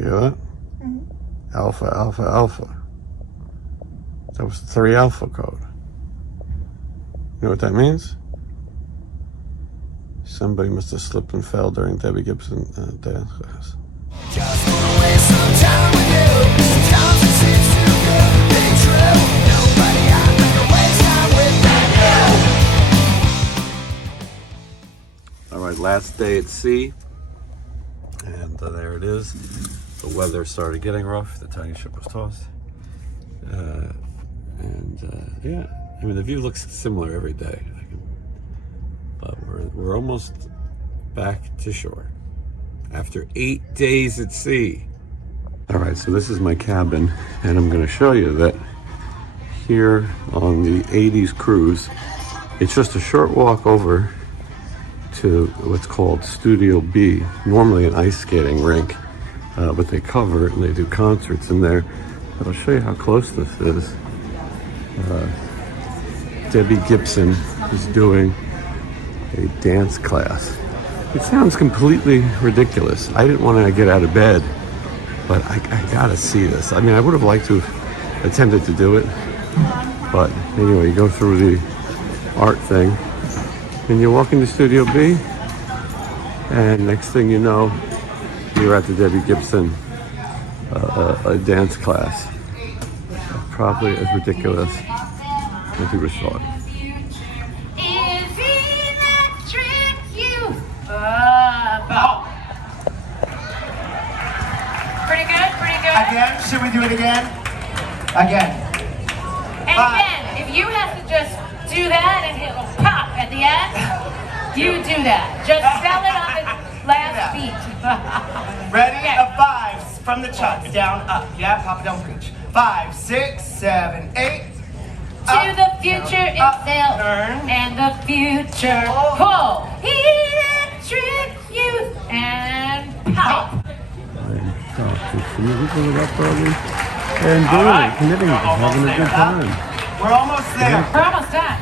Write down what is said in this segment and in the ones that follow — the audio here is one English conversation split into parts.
You hear that? Alpha, alpha, alpha. That was 3 alpha code. You know what that means? Somebody must have slipped and fell during Debbie Gibson dance class. Just wanna waste some time with you. Sometimes it seems too good to be true. Nobody I'd rather waste time with than you. All right, last day at sea, and there it is. The weather started getting rough. The tiny ship was tossed, yeah. I mean, the view looks similar every day, but we're almost back to shore after 8 days at sea. All right, so this is my cabin, and I'm going to show you that here on the 80s cruise, it's just a short walk over to what's called Studio B, normally an ice skating rink, but they cover it and they do concerts in there. But I'll show you how close this is. Debbie Gibson is doing a dance class. It sounds completely ridiculous. I didn't want to get out of bed, but I gotta see this. I mean, I would have liked to have attempted to do it, but anyway, you go through the art thing, and you walk into Studio B, and next thing you know, you're at the Debbie Gibson a dance class. Probably as ridiculous as you would have thought. Pretty good, pretty good. Again, should we do it again? Again. And again, if you have to just do that and it will pop at the end, you do that. Just sell it on the last beat. Ready? Okay. A 5 from the chuck, down, up. Yeah, pop it, don't preach. 5, 6, 7, 8. To the future itself turn. and the future pull. Electric youth and pop. And All right. committing to having a good time. We're almost there. We're almost done.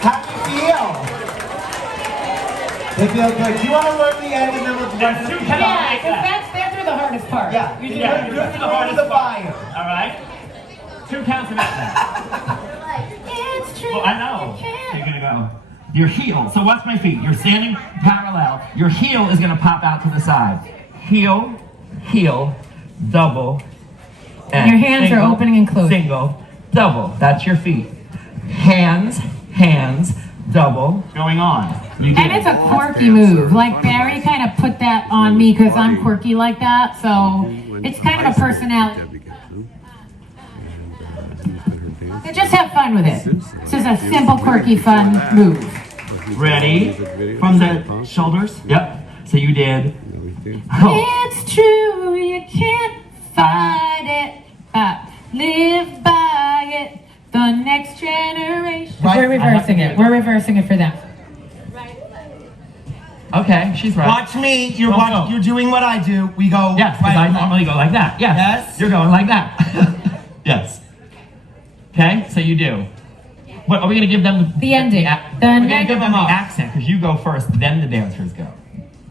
How do you feel? They feel good. Do you want to learn the end and then we'll run through? Yeah, because that's the hardest part. Yeah, You do you're it. good for the fire. All right. 2 counts of that. It's true. Well, I know. You're gonna go. Your heel. So what's my feet? You're standing parallel. Your heel is gonna pop out to the side. Heel, heel, double, and Your hands are opening and closing. Single, double. That's your feet. Hands, hands, double. Going on. You did And it's it. a quirky move. Like Barry kind of put that on me because I'm quirky like that. So it's kind of a personality. So just have fun with it. It's just a simple, quirky, fun move. Ready? From the shoulders. Yep. So you did. It's true, you can't fight it, but live by it. The next generation. Right. We're reversing it. We're reversing it for them. Okay, she's right. Watch me. You're Don't go. You're doing what I do. We go. Yes, because I normally go like that. Yes. Yes. You're going like that. Yes. Okay, so you do. What are we gonna give them? The ending. We're gonna give them the accent because you go first, then the dancers go.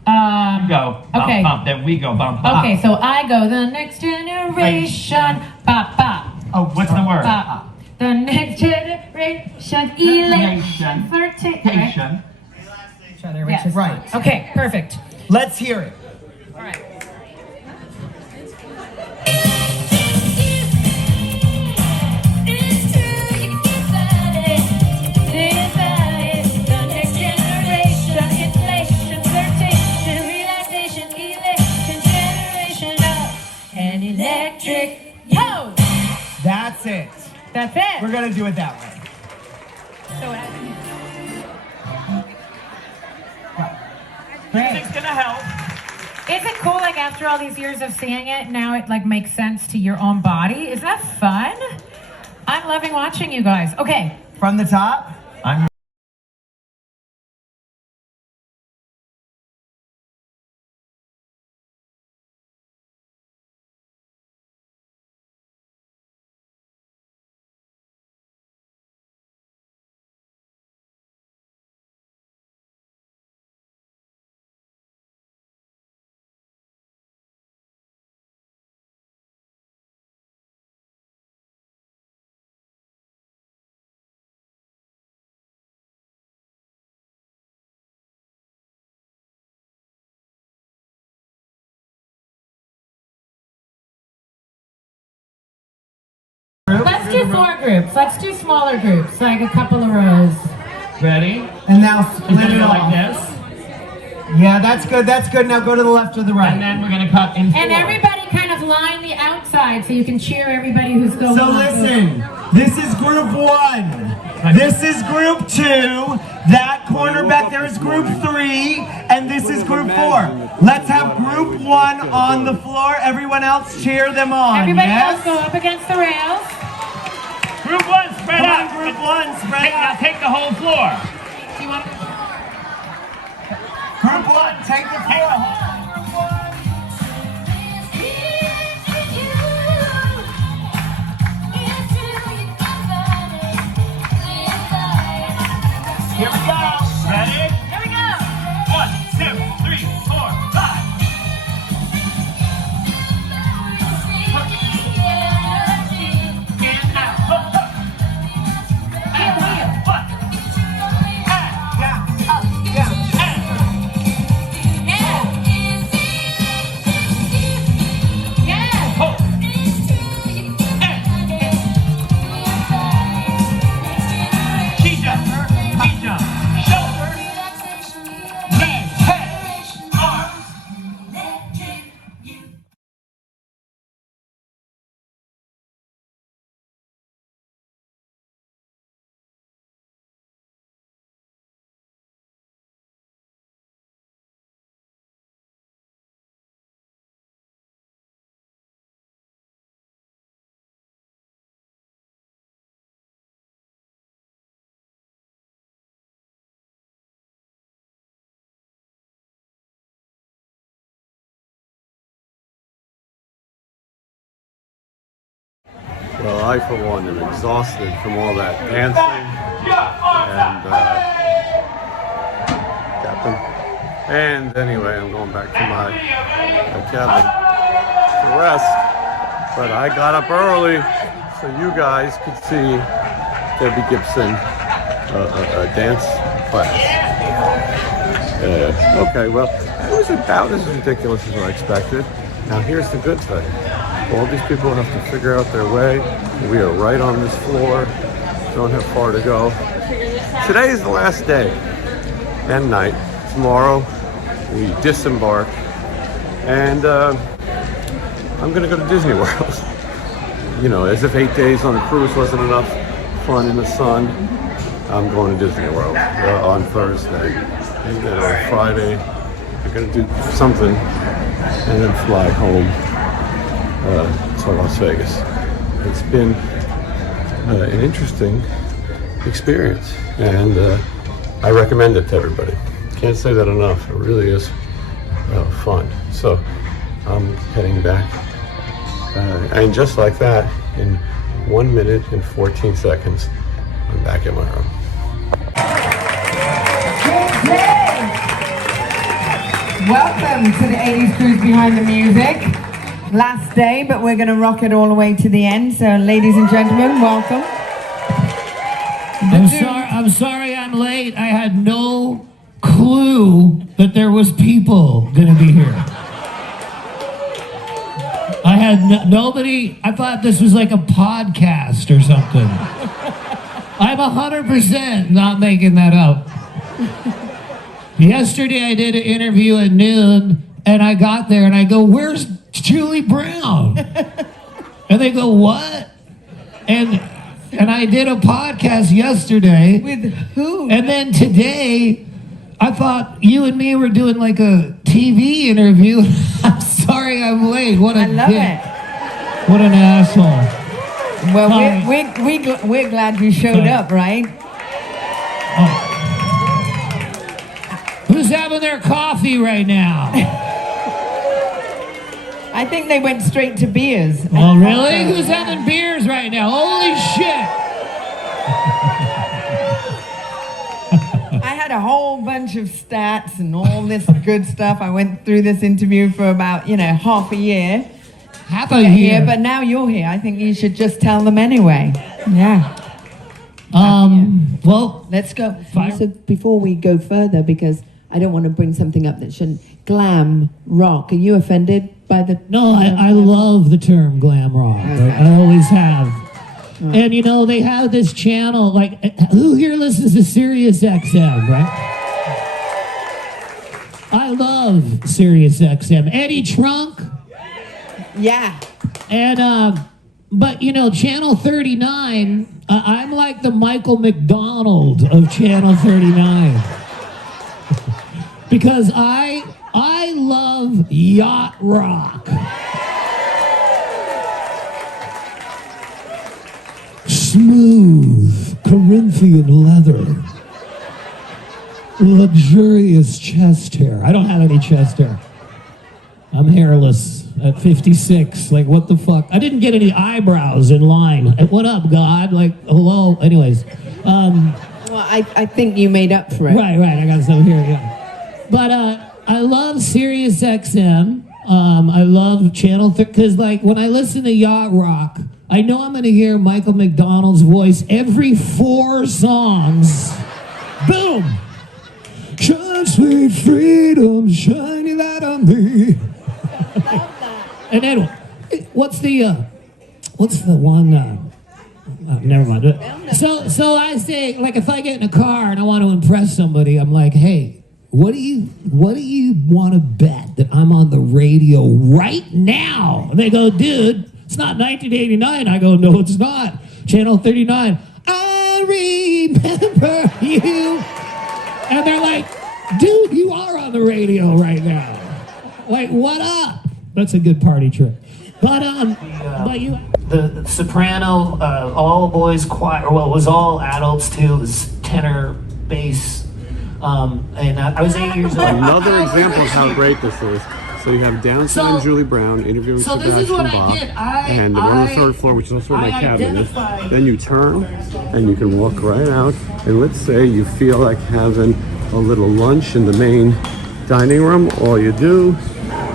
You go bump Okay. bump, then we go bump bump. Okay, so I go the next generation. Bop bop. Oh, what's the word? Bop. The next generation. Elation. Flirtation. Yes. Right. Okay, perfect. Let's hear it. All right. Electric. Yo! That's it. That's it. We're gonna do it that way. So Music's gonna help. is it cool, like after all these years of seeing it, now it like makes sense to your own body? Is that fun? I'm loving watching you guys. Okay. From the top. Let's do 4 groups. Let's do smaller groups, like a couple of rows. Ready? And now You're split gonna it go off. like this. Yeah, that's good. That's good. Now go to the left or the right. And then we're gonna cut in 4. And everybody kind of line the outside so you can cheer everybody who's going So on. listen, this is group 1. This is group 2. That corner back there is group 3. And this is group 4. Let's have group 1 on the floor. Everyone else cheer them on. Everybody yes? else go up against the rails. Group 1, spread Come out. on, group 1, spread Now out. take the whole floor. Do you want Group 1, take the floor. Here we go. Ready? Here we go. 1, 2, 3, 4, 5. And out. Hook, hook. Heel, heel. Foot. And. Yeah. Up. Yeah. And. Yeah. Yeah. Hold. And. Knee jump. Knee jump. Shoulder. Legs. Head. Arms. Well, I, for one, am exhausted from all that dancing and Captain. And anyway, I'm going back to my cabin to rest. But I got up early so you guys could see Debbie Gibson dance class. Okay, well, it was about as ridiculous as I expected. Now here's the good thing. All these people have to figure out their way. We are right on this floor. Don't have far to go. Today is the last day and night. Tomorrow we disembark. And I'm gonna go to Disney World. You know, as if 8 days on a cruise wasn't enough fun in the sun, I'm going to Disney World on Thursday. And then on Friday, I'm gonna do something and then fly home to Las Vegas. It's been an interesting experience, and I recommend it to everybody. Can't say that enough. It really is fun. So I'm heading back, and just like that, in 1 minute and 14 seconds, I'm back in my room. Welcome to the 80s Cruise Behind the Music. Last day, but we're going to rock it all the way to the end. So, ladies and gentlemen, welcome. I'm sorry I'm late. I had no clue that there was people going to be here. I had nobody. I thought this was like a podcast or something. I'm 100% not making that up. Yesterday I did an interview at noon, and I got there and I go, "Where's Julie Brown?" And they go, "What?" And I did a podcast yesterday. With who? And then today, I thought you and me were doing like a TV interview. I'm sorry I'm late. What a I love dick. it. What an asshole. Well, Hi. we're glad you showed Hi. up, right? Who's having their coffee right now? I think they went straight to beers. Oh, really? Who's having beers right now? Holy shit. I had a whole bunch of stats and all this good stuff. I went through this interview for about, half a year. Half a Here, year. but now you're here. I think you should just tell them anyway. Yeah. Well, Let's go. Fire. So before we go further, because I don't want to bring something up that shouldn't. Glam rock. Are you offended by the? no, I love the term glam rock. I always have. And you know, they have this channel, like, who here listens to Sirius XM, right? I love Sirius XM. Eddie Trunk. Yeah. And, but you know, Channel 39, I'm like the Michael McDonald of Channel 39. Because I love yacht rock. Smooth Corinthian leather. Luxurious chest hair. I don't have any chest hair. I'm hairless at 56. Like, what the fuck? I didn't get any eyebrows in line. What up, God? Like, hello? Anyways. Well, I think you made up for it. Right. I got some here, yeah. But I love Sirius XM. I love Channel 3. Because, like, when I listen to yacht rock, I know I'm going to hear Michael McDonald's voice every 4 songs. Boom! Shine sweet freedom, shine your light on me. And then, what's the one? Never mind. So I say, like, if I get in a car and I want to impress somebody, I'm like, hey, what do you want to bet that I'm on the radio right now? And they go, dude, it's not 1989. I go, no, it's not. Channel 39. I remember you. And they're like, dude, you are on the radio right now. Like, what up? That's a good party trick. But you, the soprano, all boys choir. Well, it was all adults too. It was tenor, bass, and I was 8 years old. Another example of how great this is. So you have Down syndrome Julie Brown interviewing Sebastian Bach, and the one on the third floor, which is also where my cabin is. Then you turn, and you can walk right out. And let's say you feel like having a little lunch in the main dining room. All you do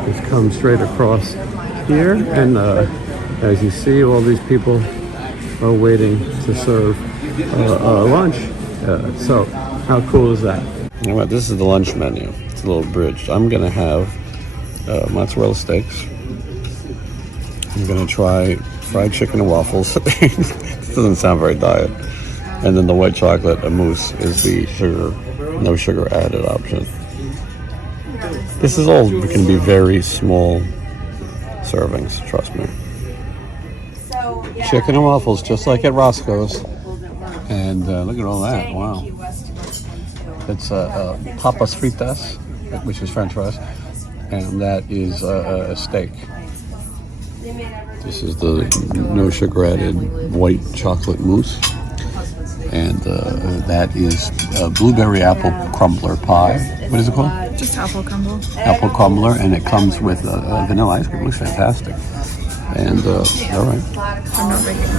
is come straight across here, and as you see, all these people are waiting to serve lunch. So how cool is that? All right, this is the lunch menu. It's a little bridge. I'm gonna have mozzarella steaks. I'm gonna try fried chicken and waffles. This doesn't sound very diet. And then the white chocolate, a mousse, is the sugar, no sugar added option. This is all can be very small servings, trust me. Chicken and waffles, just like at Roscoe's. And look at all that, wow. It's papas fritas, which is French fries. And that is a steak. This is the no sugar added white chocolate mousse. And that is blueberry apple crumbler pie. What is it called? Just apple crumble. Apple crumbler, and it comes with vanilla ice cream. It looks fantastic. And all right. I'm not breaking it.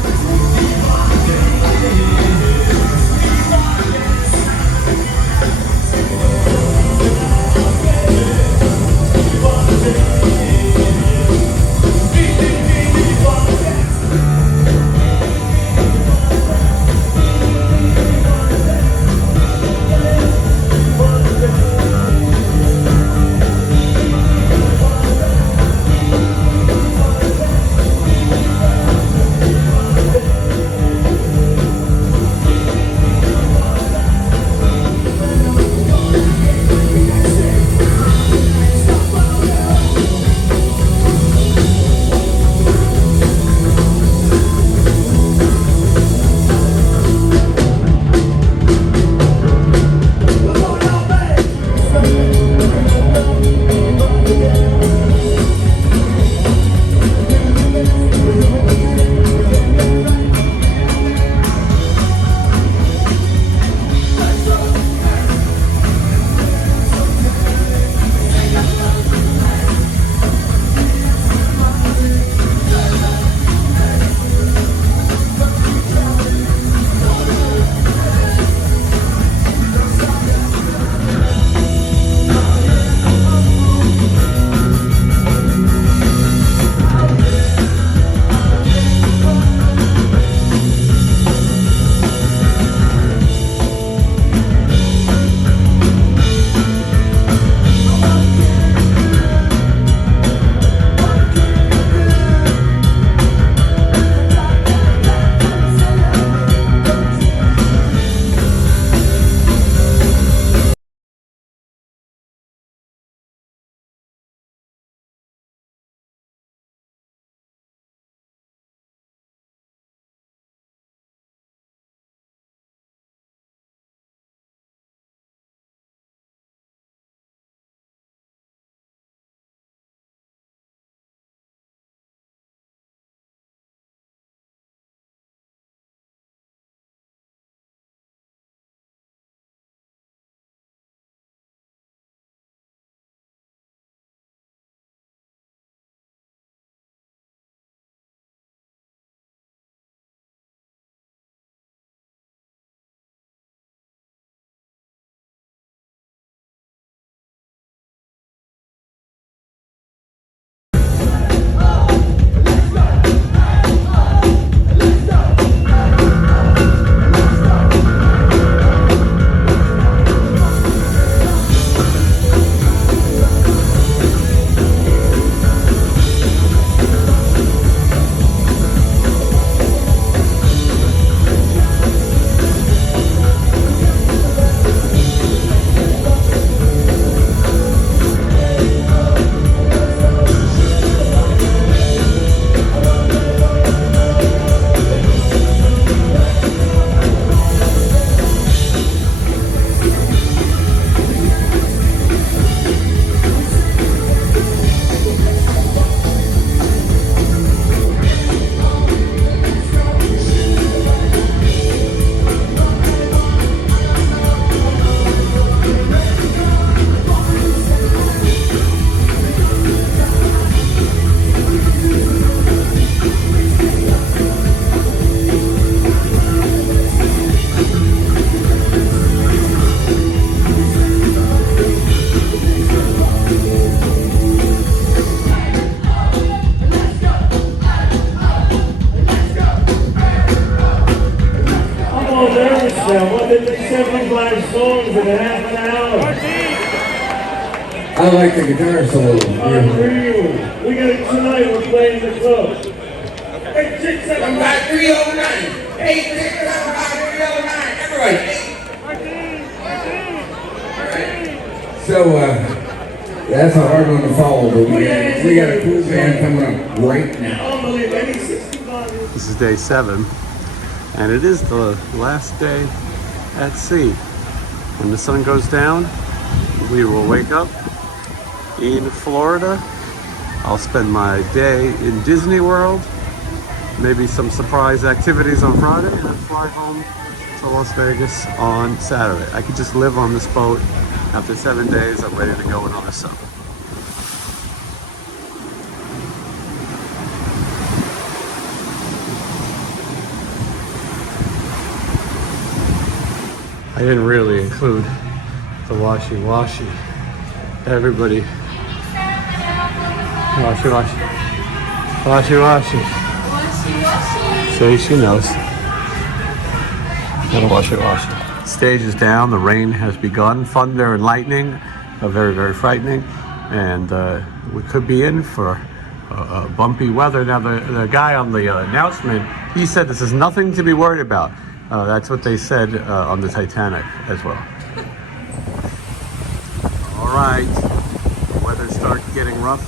all nervous now. What did they 75 songs in a half an hour? I like the guitar solo. Unreal. We got it tonight. We're playing the club. 8675309. 8675309. Everybody. So, that's a hard one to follow, but we got a cool band coming up right now. This is day 7, and it is the last day at sea. When the sun goes down, we will wake up in Florida. I'll spend my day in Disney World, maybe some surprise activities on Friday, and then fly home to Las Vegas on Saturday. I could just live on this boat. After 7 days, I'm ready to go another summer. I didn't really include the washy-washy. Everybody, washy-washy. Washy-washy. See, she knows. Gotta washy-washy. Stage is down, the rain has begun. Thunder and lightning are very, very frightening. And we could be in for bumpy weather. Now, the guy on the announcement, he said this is nothing to be worried about. That's what they said on the Titanic as well. All right, the weather started getting rough.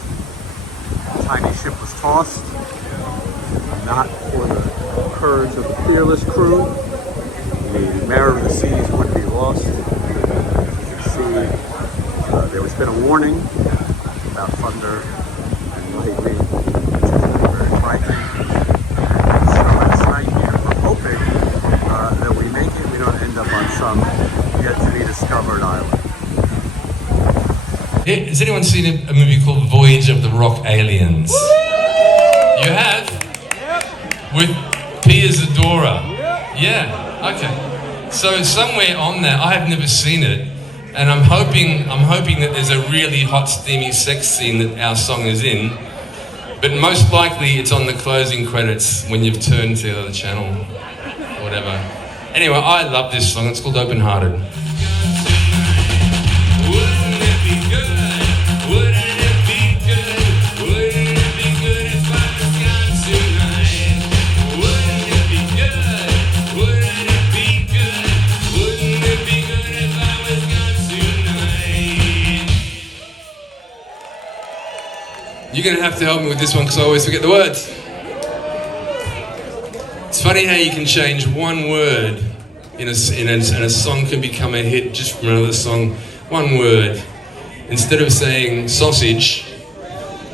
The tiny ship was tossed. Not for the courage of the fearless crew. The Mare of the Seas would be lost. You can see there has been a warning about thunder and lightning, which is very frightening. And so last night here, we're hoping that we make it. We don't end up on some yet to be discovered island. Has anyone seen a movie called Voyage of the Rock Aliens? You have? Yep. With Pia Zadora? Yep. Yeah. Okay. So somewhere on that, I have never seen it, and I'm hoping that there's a really hot, steamy sex scene that our song is in. But most likely, it's on the closing credits when you've turned to the other channel, or whatever. Anyway, I love this song. It's called Open Hearted. You're going to have to help me with this one because I always forget the words. It's funny how you can change one word and a song can become a hit just from another song. One word. Instead of saying sausage,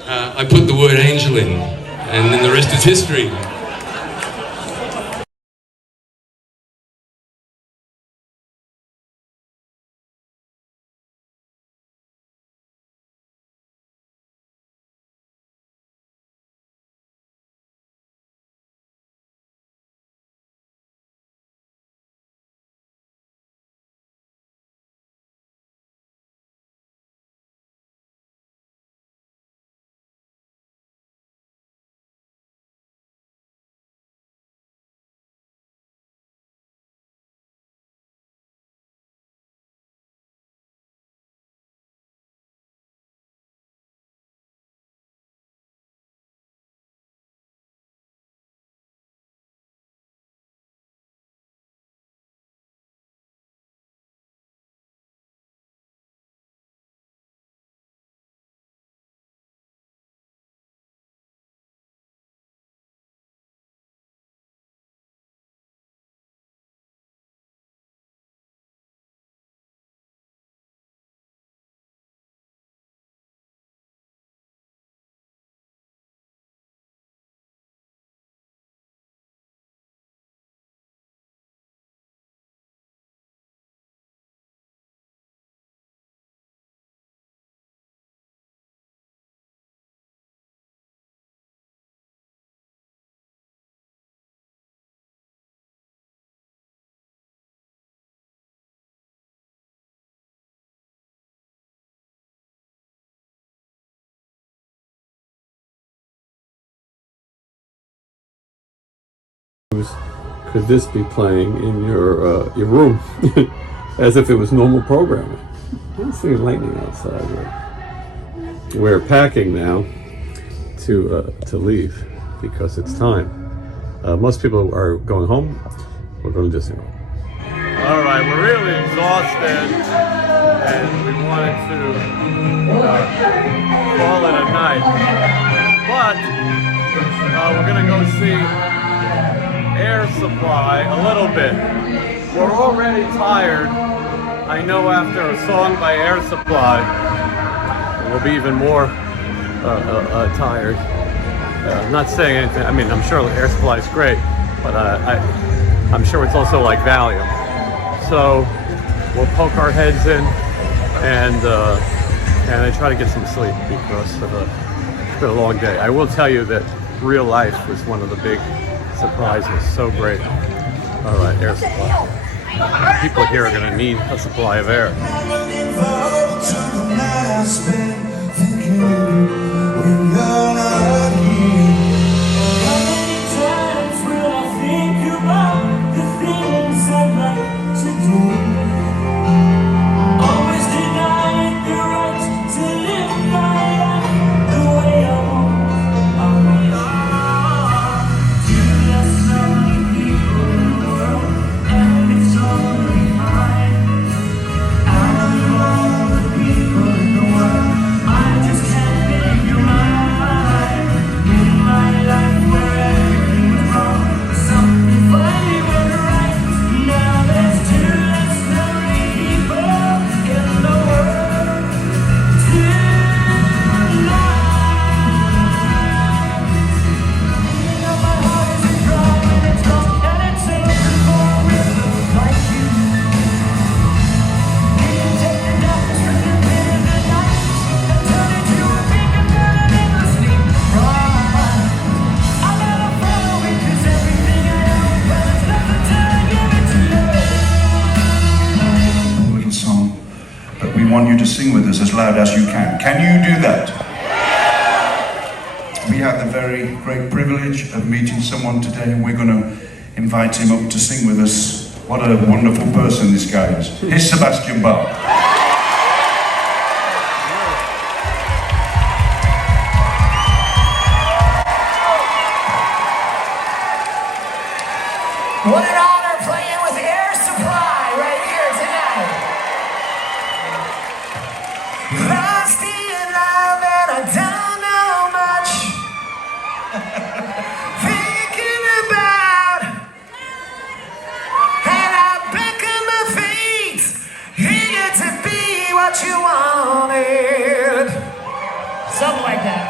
I put the word angel in, and then the rest is history. could this be playing in your room as if it was normal programming? I'm seeing lightning outside. We're packing now to leave because it's time. Most people are going home. We're going to Disney World. All right, we're really exhausted, and we wanted to call it a night. But we're going to go see Air Supply a little bit. We're already tired. I know after a song by Air Supply, we'll be even more tired. I'm not saying anything. I mean, I'm sure Air Supply is great, but I'm sure it's also like Valium. So we'll poke our heads in and I try to get some sleep because it's been a long day. I will tell you that real life was one of the big surprises. So great. All right, Air Supply. People here are going to need a supply of air. Want you to sing with us as loud as you can. Can you do that? We have the very great privilege of meeting someone today, and we're going to invite him up to sing with us. What a wonderful person this guy is. Here's Sebastian Bach. What an honor playing with Air Supply right here tonight. Lost in love and I don't know much. Thinking about and I beckon my feet, eager to be what you wanted. Something like that.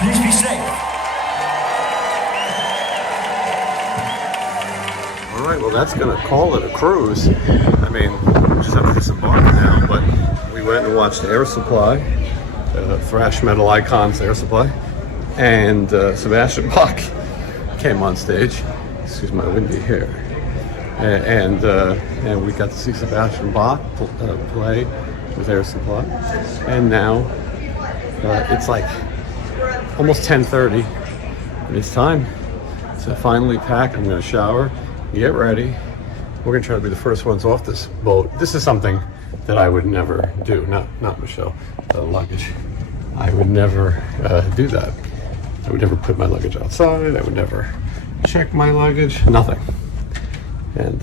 Please be safe. All right, well, that's going to call it a cruise. I mean, we just have to disembark now, but we went and watched Air Supply, thrash metal icons Air Supply, and Sebastian Bach came on stage. Excuse my windy hair. And we got to see Sebastian Bach play with Air Supply. And now it's like almost 10:30, and it's time to finally pack. I'm going to shower, get ready. We're going to try to be the first ones off this boat. This is something that I would never do. Not Michelle, luggage. I would never do that. I would never put my luggage outside. I would never check my luggage. Nothing. And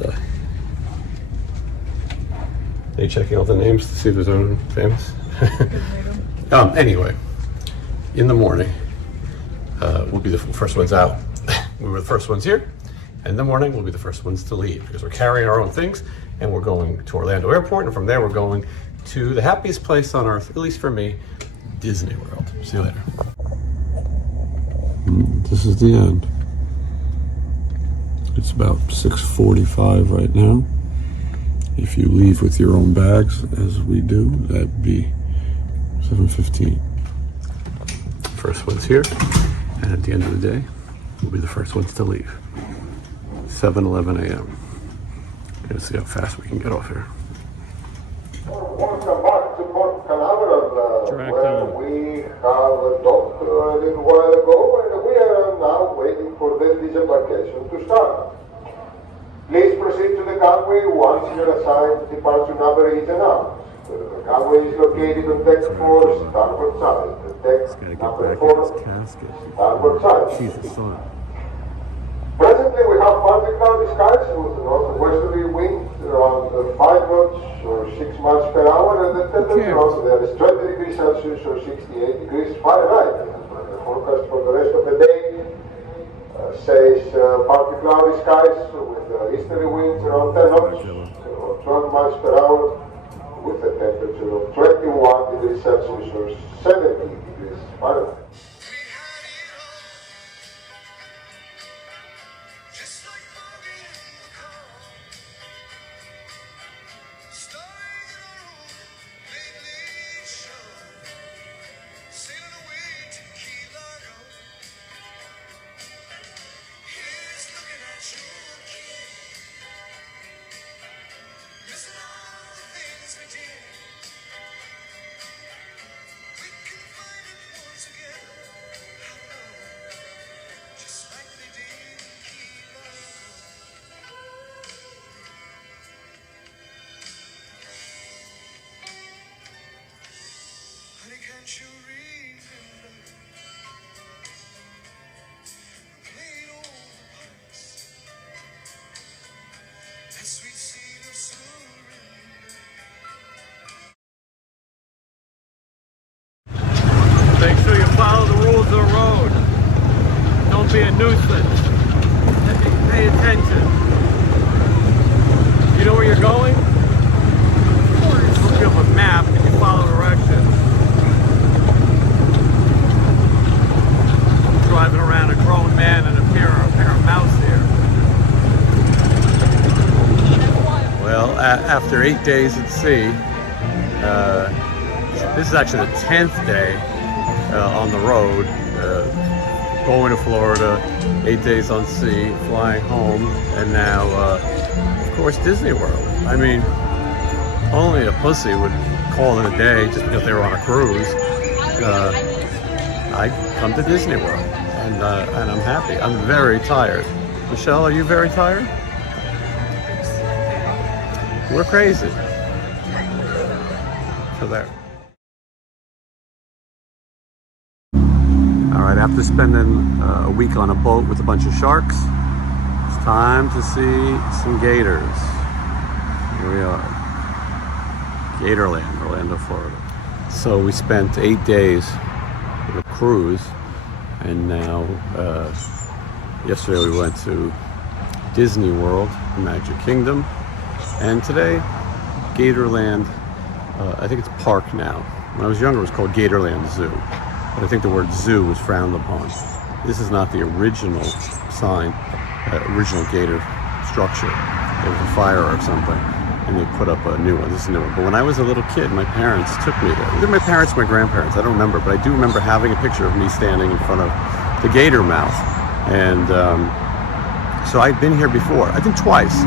they checking all the names to see if there's anyone famous. Anyway, in the morning, we'll be the first ones out. We were the first ones here. And in the morning, we'll be the first ones to leave because we're carrying our own things and we're going to Orlando Airport. And from there, we're going to the happiest place on earth, at least for me, Disney World. See you later. This is the end. It's about 6:45 right now. If you leave with your own bags, as we do, that'd be 7:15. First one's here, and at the end of the day, we'll be the first ones to leave. 7:11 a.m. Let's see how fast we can get off here. Welcome back to Port Canaveral, where we have docked a little while ago, and we are now waiting for the disembarkation to start. Please proceed to the gangway once your assigned departure number is announced. The gangway is located on deck 4, starboard side. Deck number 4, starboard side. Presently, we have partly cloudy skies with northwesterly winds around 5 knots or 6 miles per hour, and the temperature out there is 20 degrees Celsius or 68 degrees Fahrenheit. The forecast for the rest of the day says partly cloudy skies with easterly winds around 10 knots or 12 miles per hour, with a temperature of 21 degrees Celsius or 70 degrees Fahrenheit. Make sure you follow the rules of the road. Don't be a nuisance. Pay attention. You know where you're going? Of course. Look up a map and you follow directions. I'm driving around a grown man and a pair of mouse here. Well, after 8 days at sea, this is actually the 10th day on the road, going to Florida, 8 days on sea, flying home, and now, of course, Disney World. I mean, only a pussy would call it a day just because they were on a cruise. I come to Disney World, and I'm happy. I'm very tired. Michelle, are you very tired? We're crazy. So there. All right, after spending a week on a boat with a bunch of sharks, it's time to see some gators. Here we are, Gatorland, Orlando, Florida. So we spent 8 days on a cruise, and now yesterday we went to Disney World, Magic Kingdom, and today Gatorland. I think it's park now. When I was younger, it was called Gatorland Zoo. But I think the word zoo was frowned upon. This is not the original sign, original gator structure. There was a fire or something, and they put up a new one. This is a new one. But when I was a little kid, my parents took me there. Either my parents or my grandparents, I don't remember, but I do remember having a picture of me standing in front of the gator mouth. And so I've been here before. I think twice.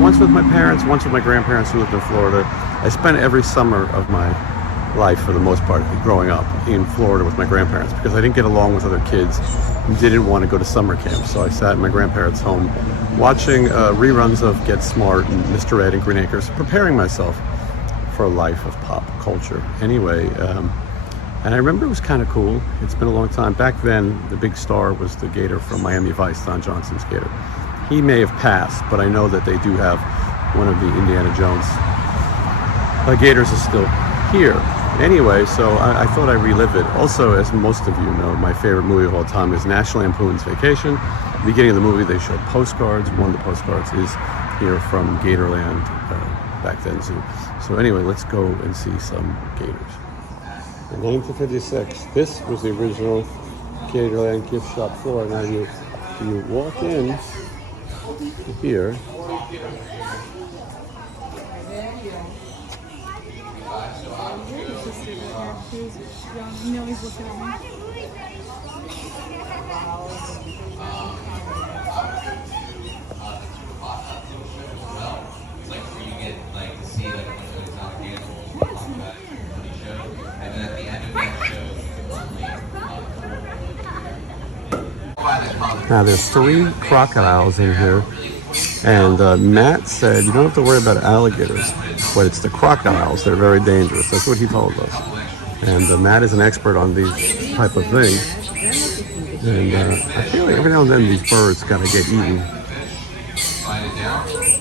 Once with my parents, once with my grandparents who lived in Florida. I spent every summer of my life, for the most part, growing up in Florida with my grandparents because I didn't get along with other kids who didn't want to go to summer camp. So I sat in my grandparents' home watching reruns of Get Smart and Mr. Ed and Green Acres, preparing myself for a life of pop culture. Anyway, and I remember it was kind of cool. It's been a long time. Back then, the big star was the gator from Miami Vice, Don Johnson's gator. He may have passed, but I know that they do have one of the Indiana Jones gators is still here. Anyway, so I thought I'd relive it. Also, as most of you know, my favorite movie of all time is National Lampoon's Vacation. At the beginning of the movie, they showed postcards. One of the postcards is here from Gatorland, back then zoo. So anyway, let's go and see some gators. In 1956, this was the original Gatorland gift shop floor. Now you walk in here. You know he's looking at me. Now there's 3 crocodiles in here, and Matt said you don't have to worry about alligators, but it's the crocodiles that are very dangerous. That's what he told us. And Matt is an expert on these type of things. And I feel like every now and then these birds gotta get eaten.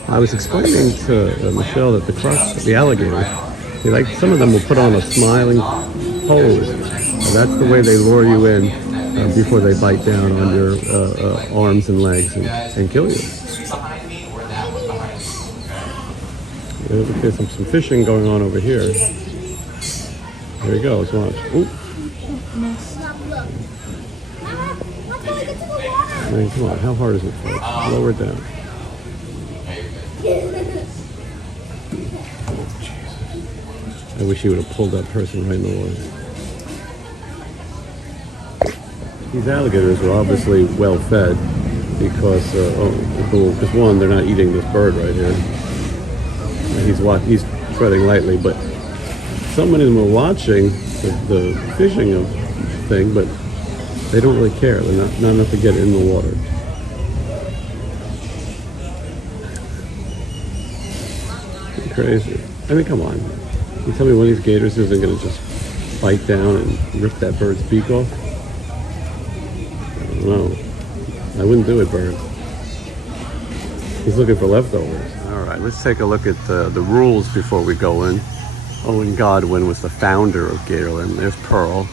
I was explaining to Michelle that the alligators, some of them will put on a smiling pose. And that's the way they lure you in before they bite down on your arms and legs and kill you. There's some fishing going on over here. There he goes, watch. Ooh. Man, come on, how hard is it, folks? Lower it down. I wish he would have pulled that person right in the water. These alligators are obviously well fed because, one, they're not eating this bird right here. He's treading lightly, but so many of them are watching the fishing thing, but they don't really care. They're not enough to get in the water. Crazy. I mean, come on. You tell me one of these gators isn't going to just bite down and rip that bird's beak off? I don't know. I wouldn't do it, bird. He's looking for leftovers. All right, let's take a look at the rules before we go in. Owen Godwin was the founder of Gatorland. There's Pearl.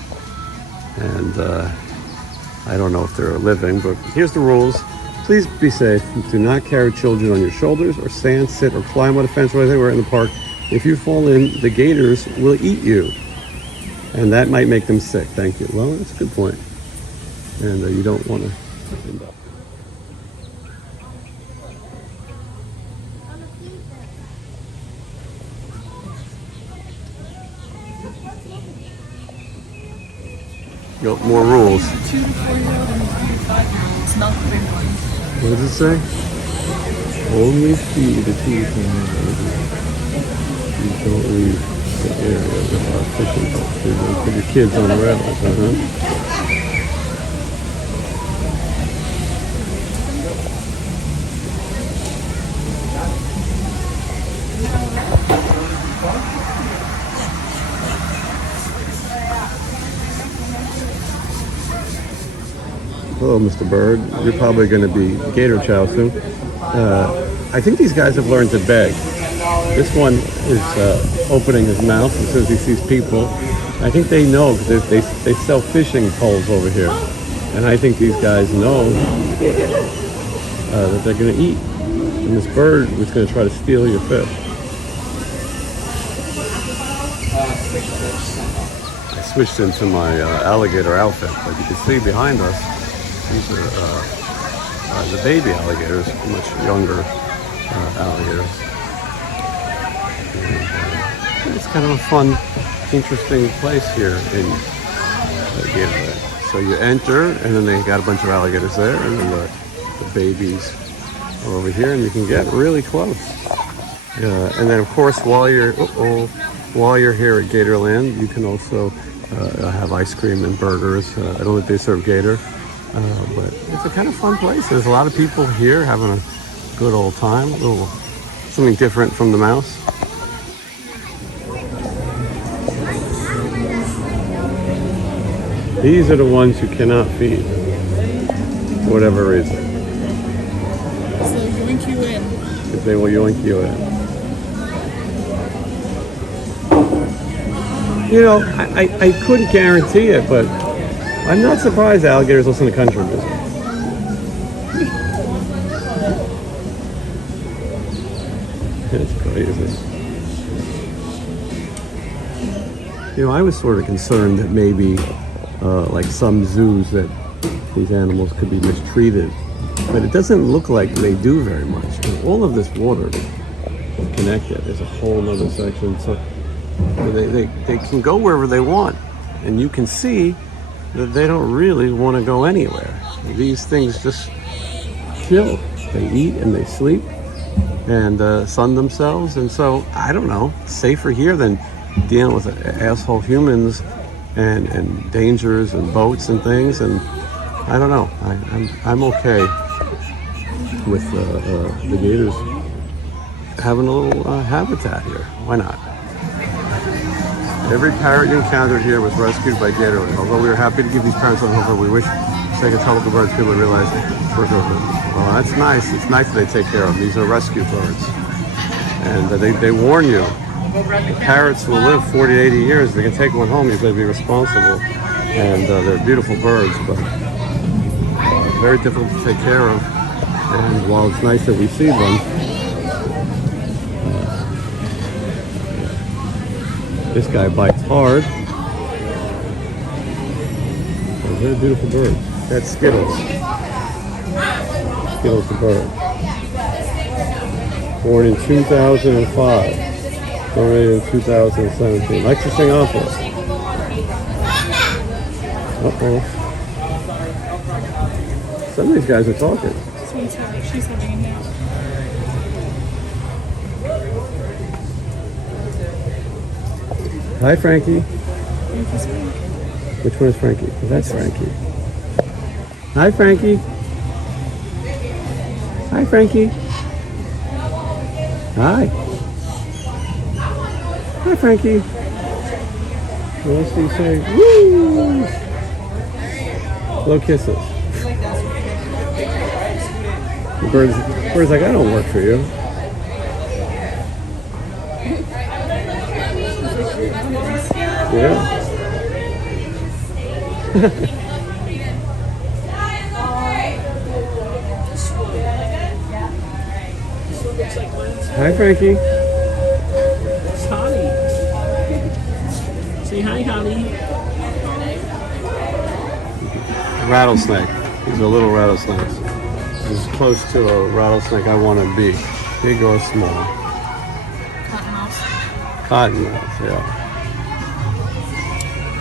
And I don't know if they're living, but here's the rules. Please be safe. Do not carry children on your shoulders or stand, sit, or climb on a fence or anywhere in the park. If you fall in, the gators will eat you. And that might make them sick. Thank you. Well, that's a good point. And you don't want to end up. Got more rules. 2 to 4-year-old and 3 to 5-year-olds, not the big ones. What does it say? Only feed the 2 to 4-year-olds. You don't leave the area without fishing boats. You don't put your kids on the rails, Hello, Mr. Bird. You're probably going to be gator chow soon. I think these guys have learned to beg. This one is opening his mouth as soon as he sees people. I think they know because they sell fishing poles over here. And I think these guys know that they're going to eat. And this bird is going to try to steal your fish. I switched into my alligator outfit, but you can see behind us, these are the baby alligators, much younger alligators. And, it's kind of a fun, interesting place here in Gatorland. So you enter, and then they got a bunch of alligators there, and then the babies are over here, and you can get really close. And then, of course, while you're here at Gatorland, you can also have ice cream and burgers. I don't think they serve gator, but it's a kind of fun place. There's a lot of people here having a good old time. Something different from the mouse. These are the ones you cannot feed, for whatever reason. So yoink you in. Because they will yoink you in. You know, I couldn't guarantee it, but I'm not surprised alligators listen to country music. It's crazy. You know, I was sort of concerned that maybe, like some zoos, that these animals could be mistreated, but it doesn't look like they do very much. And all of this water is connected. There's a whole other section, so they can go wherever they want, and you can see that they don't really want to go anywhere. These things just chill. They eat and they sleep and sun themselves, and so I don't know, safer here than dealing with asshole humans and dangers and boats and things. And I don't know, I'm okay with the gators having a little habitat here. Why not? Every parrot you encountered here was rescued by Gatorland. Although we are happy to give these parrots a home, we wish to take a trouble with the birds, people realize we're good. Well, that's nice. It's nice that they take care of them. These are rescue birds. And they warn you, the parrots will live 40 to 80 years. If you can take one home, you've got to be responsible. And they're beautiful birds, but very difficult to take care of. And while it's nice that we see them, this guy bites hard. They're very beautiful birds. That's Skittles. Skittles the bird. Born in 2005. Donated in 2017. Likes to sing opera. Uh-oh. Some of these guys are talking. She's having a nap. Hi, Frankie. Which one is Frankie? Oh, that's Frankie. Hi, Frankie. Hi, Frankie. Hi. Hi, Frankie. What else do you say? Woo! Blow kisses. The bird's like, I don't work for you. Yeah. Hi, Frankie. It's Holly. Say hi, Holly. Rattlesnake. These are little rattlesnakes. This is close to a rattlesnake I want to be. Big or small. Cottonmouth. Cottonmouth, yeah.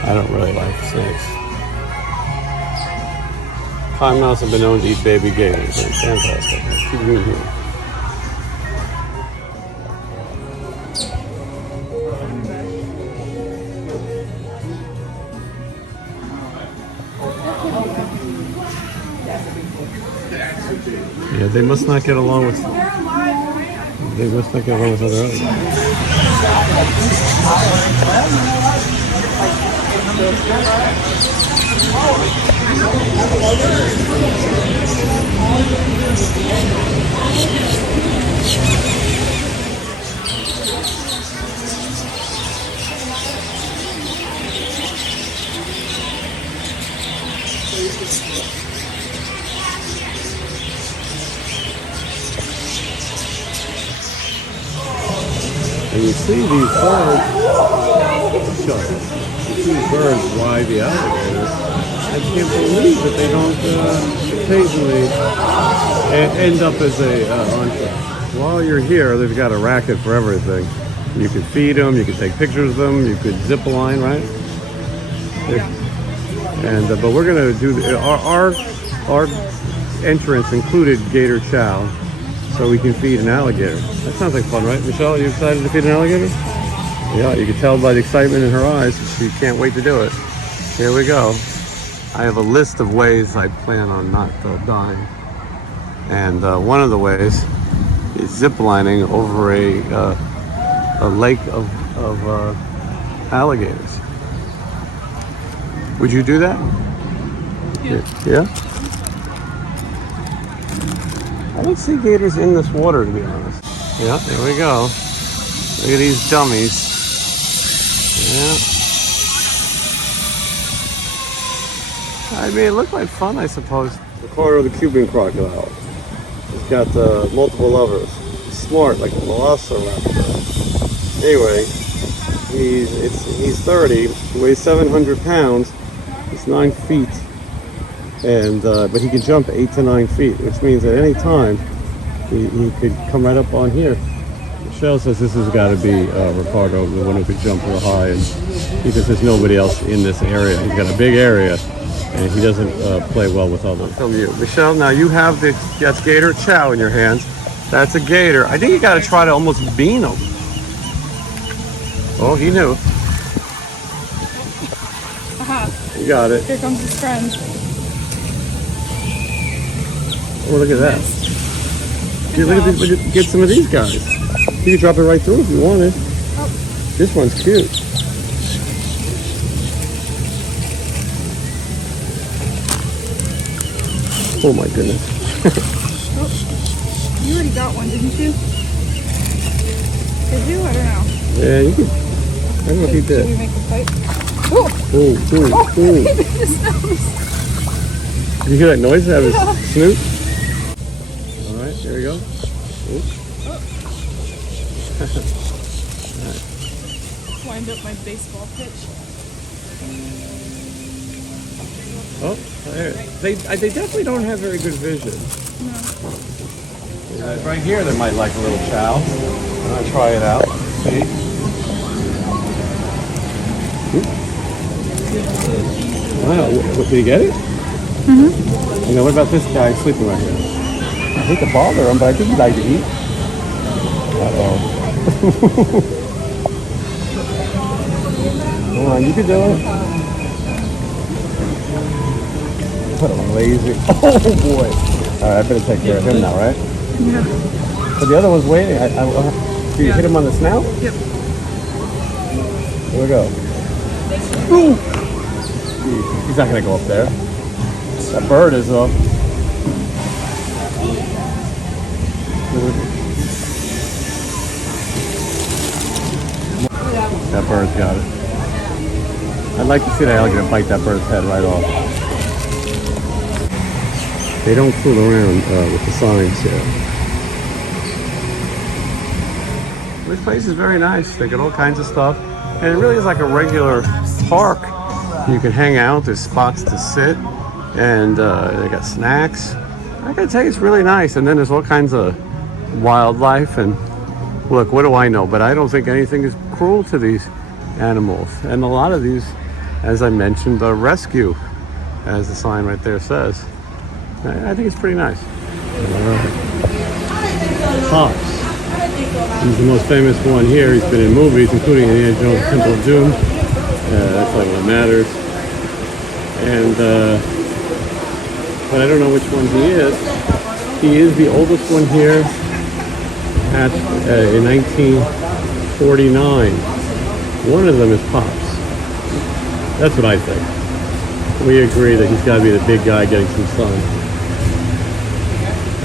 I don't really like snakes. Cottonmouths have been known to eat baby gators. They're fantastic. Keep moving. Yeah, they must not get along with. They must not get along with other animals. And you see these birds, you see these birds ride the alligators. I can't believe that they don't occasionally end up as a hunter. While you're here, they've got a racket for everything. You could feed them, you could take pictures of them, you could zip line, right? Yeah. And but we're gonna do our entrance included gator chow. so we can feed an alligator. That sounds like fun, right? Michelle, are you excited to feed an alligator? Yeah, you can tell by the excitement in her eyes. She can't wait to do it. Here we go. I have a list of ways I plan on not dying. And one of the ways is ziplining over a lake of alligators. Would you do that? Yeah? I don't see gators in this water, to be honest. Yeah, there we go. Look at these dummies. Yeah. I mean, it looked like fun, I suppose. The corner of the Cuban crocodile. He's got multiple lovers. He's smart, like a velociraptor. Anyway, he's 30, weighs 700 pounds. He's 9 feet. And but he can jump 8 to 9 feet, which means at any time he could come right up on here. Michelle says this has got to be Ricardo, the one who could jump real high, and he says there's nobody else in this area. He's got a big area, and he doesn't play well with others. Film you, Michelle. Now you have that's gator chow in your hands. That's a gator. I think you got to try to almost bean him. Oh, he knew. Aha. You got it. Here comes his friend. Oh, look at that. Yeah, look at this, get some of these guys. You can drop it right through if you wanted. Oh. This one's cute. Oh my goodness. Oh, you already got one, didn't you? Did you? I don't know. Yeah, you could. I don't know if you did. Should we make a fight? Oh! Ooh. His nose. Did you hear that noise? That was snoot? Alright, there we go. Right. Wind up my baseball pitch. Oh, there. They definitely don't have very good vision. No. Right here they might like a little chow. I'll try it out. See? Wow, did you get it? Mm-hmm. You know, what about this guy sleeping right here? I hate to bother him, but I think he'd like to eat. Uh-oh. Come on, you can do it. What a lazy... Oh, boy. All right, I better take care of him now, right? Yeah. But the other one's waiting. Do you hit him on the snout? Yep. Here we go. Ooh. He's not going to go up there. That bird is, though. That bird's got it. I'd like to see the alligator bite that bird's head right off. They don't fool around with the signs here. This place is very nice. They got all kinds of stuff. And it really is like a regular park. You can hang out. There's spots to sit. And they got snacks. I gotta tell you, it's really nice. And then there's all kinds of wildlife. And look, what do I know? But I don't think anything is cruel to these animals. And a lot of these, as I mentioned, are rescue, as the sign right there says. I think it's pretty nice. Pops. He's the most famous one here. He's been in movies, including Indiana Jones' Temple of Doom. That's like what matters. And, but I don't know which one he is. He is the oldest one here in 1949. One of them is Pops. That's what I think. We agree that he's got to be the big guy getting some sun.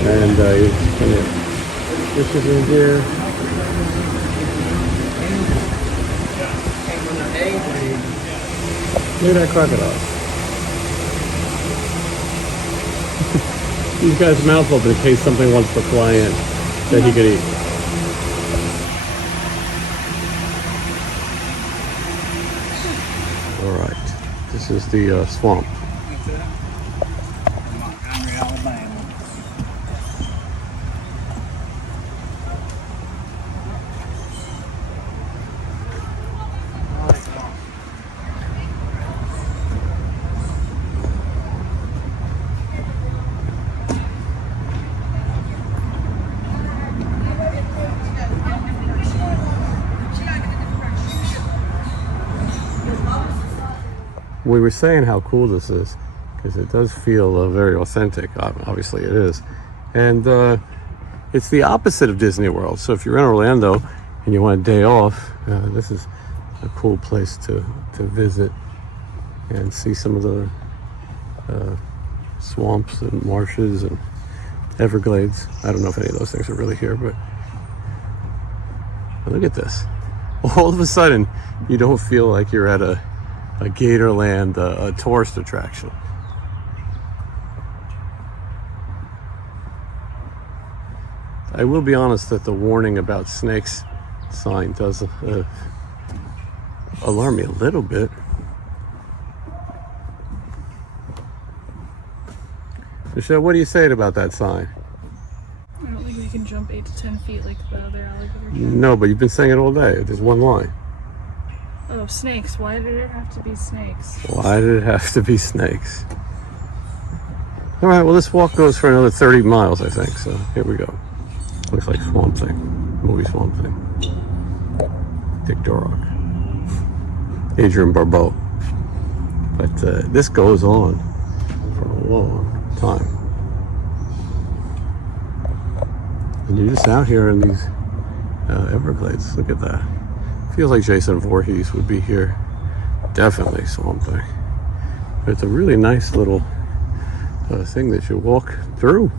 And he's kind of fishes in here. Look at that crocodile. He's got his mouth open in case something wants to fly in that he could eat. All right, this is the swamp. We were saying how cool this is because it does feel very authentic. Obviously it is. And it's the opposite of Disney World. So if you're in Orlando and you want a day off, this is a cool place to visit and see some of the swamps and marshes and Everglades. I don't know if any of those things are really here, but look at this. All of a sudden, you don't feel like you're at a Gatorland, a tourist attraction. I will be honest that the warning about snakes sign does alarm me a little bit. Michelle, what do you say about that sign? I don't think we can jump 8 to 10 feet like the other alligator jump. No, but you've been saying it all day. There's one line. Oh, snakes. Why did it have to be snakes? Why did it have to be snakes? All right, well, this walk goes for another 30 miles, I think. So here we go. Looks like Swamp Thing. Movie Swamp Thing. Dick Durock. Adrian Barbeau. But this goes on for a long time. And you're just out here in these Everglades. Look at that. Feels like Jason Voorhees would be here. Definitely Swamp Thing. But it's a really nice little thing that you walk through.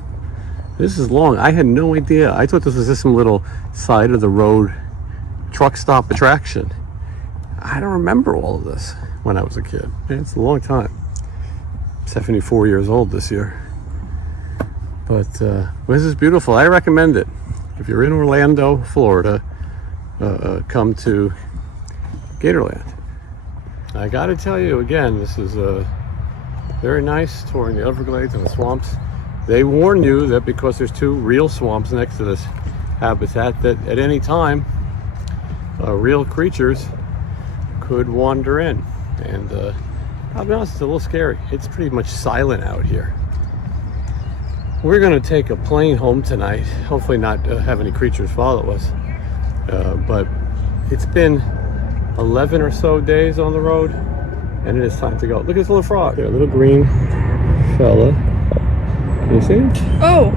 This is long. I had no idea. I thought this was just some little side of the road truck stop attraction. I don't remember all of this when I was a kid. It's a long time. 74 years old this year. But this is beautiful. I recommend it. If you're in Orlando, Florida, come to Gatorland. I gotta tell you again, this is very nice, touring the Everglades and the swamps. They warn you that because there's 2 real swamps next to this habitat, that at any time real creatures could wander in. And I'll be honest, it's a little scary. It's pretty much silent out here. We're gonna take a plane home tonight. Hopefully not have any creatures follow us. But it's been 11 or so days on the road, and it is time to go. Look at this little frog. There, a little green fella. Can you see him? Oh,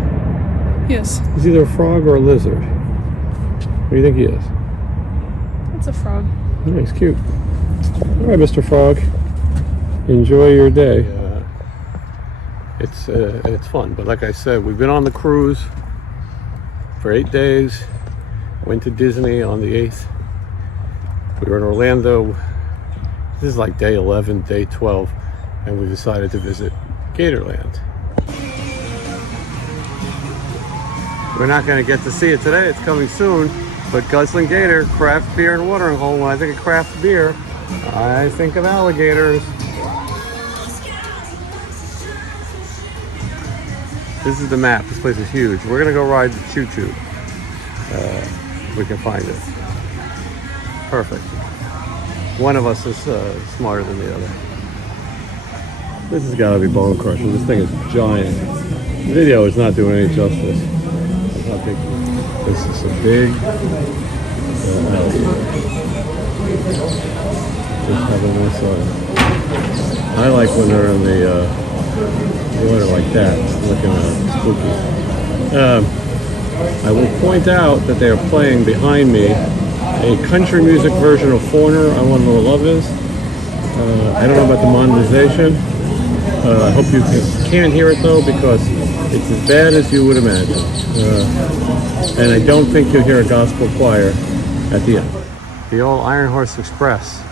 yes. He's either a frog or a lizard. What do you think he is? It's a frog. Oh, he's cute. All right, Mr. Frog. Enjoy your day. It's fun, but like I said, we've been on the cruise for 8 days. Went to Disney on the 8th. We were in Orlando. This is like day 11, day 12, and we decided to visit Gatorland. We're not going to get to see it today. It's coming soon. But Guzzling Gator, craft beer and watering hole. When I think of craft beer, I think of alligators. This is the map. This place is huge. We're going to go ride the choo-choo. We can find it. Perfect. One of us is smarter than the other. This has got to be bone crushing. This thing is giant. The video is not doing any justice. How big this is. A big alligator. Just having this I like when they're in the water like that, looking spooky. I will point out that they are playing behind me a country music version of Foreigner, I Want to Know What Love Is. I don't know about the monetization. I hope you can hear it though, because it's as bad as you would imagine. And I don't think you'll hear a gospel choir at the end. The old Iron Horse Express.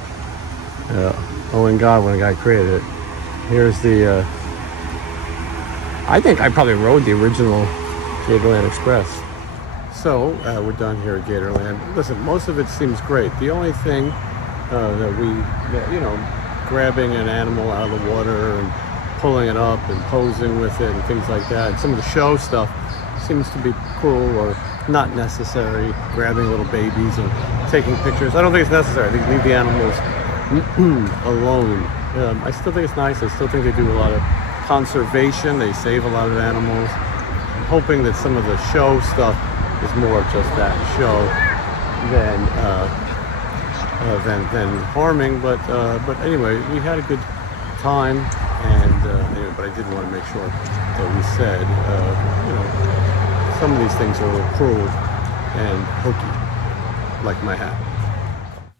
Owen Godwin, the guy created it. Here's the, I think I probably rode the original Gatorland Express. So, we're done here at Gatorland. Listen, most of it seems great. The only thing grabbing an animal out of the water and pulling it up and posing with it and things like that. And some of the show stuff seems to be cruel or not necessary. Grabbing little babies and taking pictures. I don't think it's necessary. I think leave the animals alone. I still think it's nice. I still think they do a lot of conservation. They save a lot of animals. I'm hoping that some of the show stuff is more of just that show than harming. But anyway, we had a good time, and anyway, but I did want to make sure that we said, you know, some of these things are a little cruel and hokey, like my hat.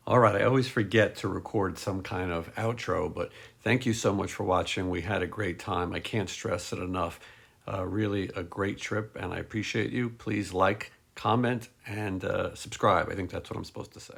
All right, I always forget to record some kind of outro, but thank you so much for watching. We had a great time. I can't stress it enough. Really a great trip, and I appreciate you. Please like, comment, and subscribe. I think that's what I'm supposed to say.